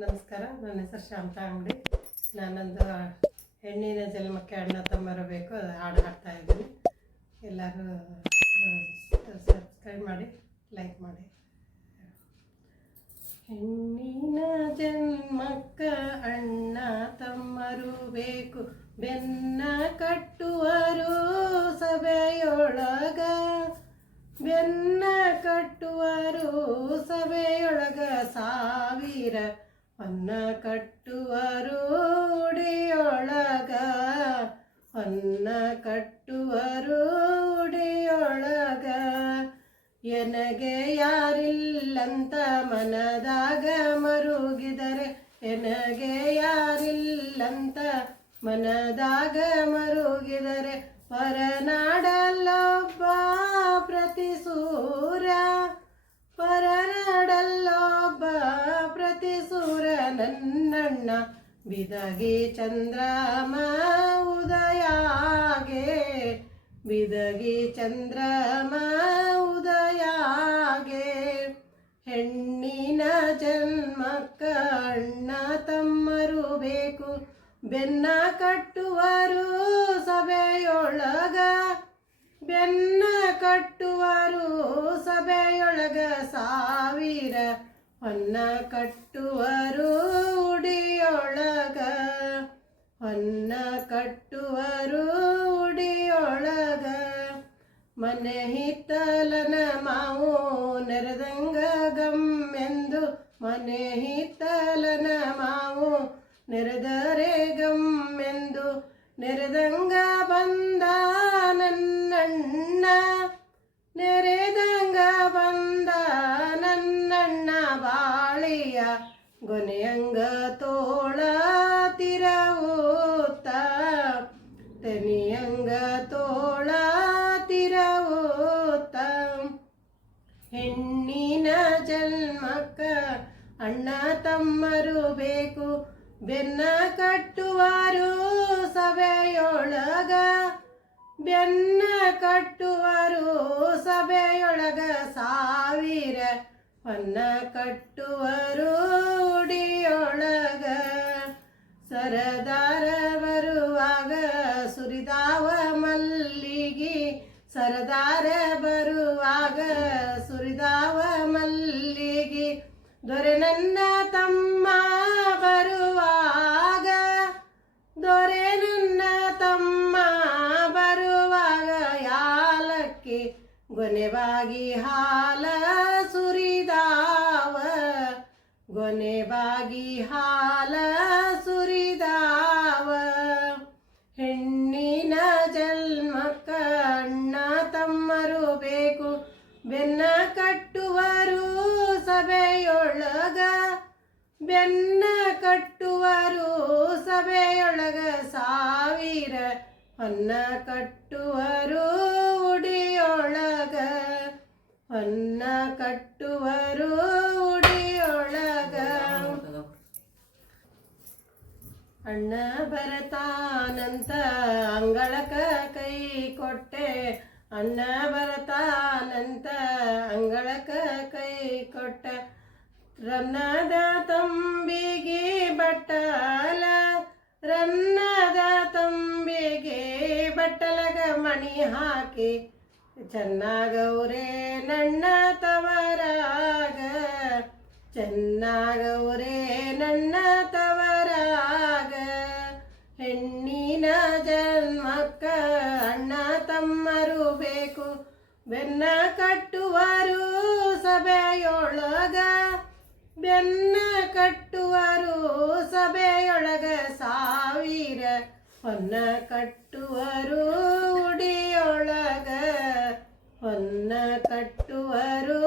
ನಮಸ್ಕಾರ, ನನ್ನ ಹೆಸರು ಶಾಂತಾ ಅಂಗಡಿ. ನಾನೊಂದು ಹೆಣ್ಣಿನ ಜನ್ಮಕ್ಕೆ ಅಣ್ಣ ತಮ್ಮರಬೇಕು ಹಾಡು ಹಾಡ್ತಾ ಇದ್ದೀನಿ. ಎಲ್ಲರೂ ಸಬ್ಸ್ಕ್ರೈಬ್ ಮಾಡಿ ಲೈಕ್ ಮಾಡಿ. ಹೆಣ್ಣಿನ ಜನ್ಮಕ್ಕ ಅಣ್ಣ ತಮ್ಮರು ಬೇಕು, ಬೆನ್ನ ಕಟ್ಟುವರು ಸಭೆಯೊಳಗ. ಬೆನ್ನ ಹೊನ್ನ ಕಟ್ಟುವರು ಉಡಿಯೊಳಗ ಎನಗೆ ಯಾರಿಲ್ಲಂತ ಮನದಾಗ ಮರುಗಿದರೆ, ಎನಗೆ ಯಾರಿಲ್ಲಂತ ಮನದಾಗ ಮರುಗಿದರೆ, ಪರನಾಡಲ್ಲೊಬ್ಬ ಪ್ರತಿಸೂರ ಪರನಾಡಲ್ಲೊಬ್ಬ ಪ್ರತಿಸೂರ ನನ್ನಣ್ಣ ಬಿದಗಿ ಚಂದ್ರಮ ಉದಯಾಗೆ, ಬಿದಗಿ ಚಂದ್ರಮ ಉದಯಾಗೆ. ಹೆಣ್ಣಿನ ಜನ್ಮಕ್ಕ ಅಣ್ಣ ತಮ್ಮರು ಬೇಕು, ಬೆನ್ನ ಕಟ್ಟುವರು ಸಭೆಯೊಳಗ. ಬೆನ್ನ ಕಟ್ಟುವರು ಸಭೆಯೊಳಗ ಸಾವಿರ, ಹೊನ್ನ ಕಟ್ಟುವರು ಹೊನ್ನ ಕಟ್ಟುವರು ಉಡಿಯೊಳಗ ಮನೆ ಹಿತ್ತಲನ ಮಾವು ನೆರೆದಂಗ ಗಮ್ಮೆಂದು ಮನೆ ಹಿತ್ತಲನ ಮಾವು ನೆರೆದರೆ ಗಮ್ಮೆಂದು ನೆರೆದಂಗ ಬಂದ ಗೊನೆಯಂಗ ತೋಳ ತಿರವೂತ ತನಿಯಂಗ ತೋಳ ಓತ ಹೆಣ್ಣಿನ ಜನ್ಮಕ್ಕ ಅಣ್ಣ ತಮ್ಮರು ಬೇಕು. ಬೆನ್ನ ಕಟ್ಟುವರು ಸಭೆಯೊಳಗ. ಬೆನ್ನ ಕಟ್ಟುವರು ಸಭೆಯೊಳಗ ಸಾವಿರ. ಹೊನ್ನ ಕಟ್ಟುವರು ಸುರಿದಾವ ಮಲ್ಲಿಗೆ, ಸರದಾರ ಬರುವಾಗ ಸುರಿದಾವ ಮಲ್ಲಿಗೆ, ದೊರೆ ನನ್ನ ತಮ್ಮ ಬರುವಾಗ, ದೊರೆ ನನ್ನ ತಮ್ಮ ಬರುವಾಗ ಯಾಲಕ್ಕೆ ಗೊನೆವಾಗಿ ಹಾಲ ಸುರಿದಾವ ಗೊನೆವಾಗಿ ಹಾಲ ಬೆನ್ನ ಕಟ್ಟುವರು ಸಭೆಯೊಳಗ, ಬೆನ್ನ ಕಟ್ಟುವರು ಸಭೆಯೊಳಗ ಸಾವಿರ, ಹೊನ್ನ ಕಟ್ಟುವರು ಉಡಿಯೊಳಗ, ಹೊನ್ನ ಕಟ್ಟುವರು ಉಡಿಯೊಳಗ. ಅಣ್ಣ ಬರತಾನಂತ ಅಂಗಳಕ ಕೈ ಕೊಟ್ಟೆ ಅಣ್ಣ ಬರತಾನಂತ ಅಂಗಳಕ ಕೈ ಕೊಟ್ಟ ರನ್ನದ ತಂಬಿಗೆ ಬಟ್ಟಲ, ರನ್ನದ ತಂಬಿಗೆ ಬಟ್ಟಲಗ ಮಣಿ ಹಾಕಿ ಚೆನ್ನಾಗೌರೇ ನನ್ನ ತವರಾಗ ಚೆನ್ನಾಗೌರೇ ನನ್ನ ತವರಾಗ ಹೆಣ್ಣಿನ ಬೆನ್ನ ಕಟ್ಟುವರು ಸಭೆಯೊಳಗ ಬೆನ್ನ ಕಟ್ಟುವರು ಸಭೆಯೊಳಗ ಸಾವಿರ ಹೊನ್ನ ಕಟ್ಟುವರು ಉಡಿಯೊಳಗ ಹೊನ್ನ ಕಟ್ಟುವರು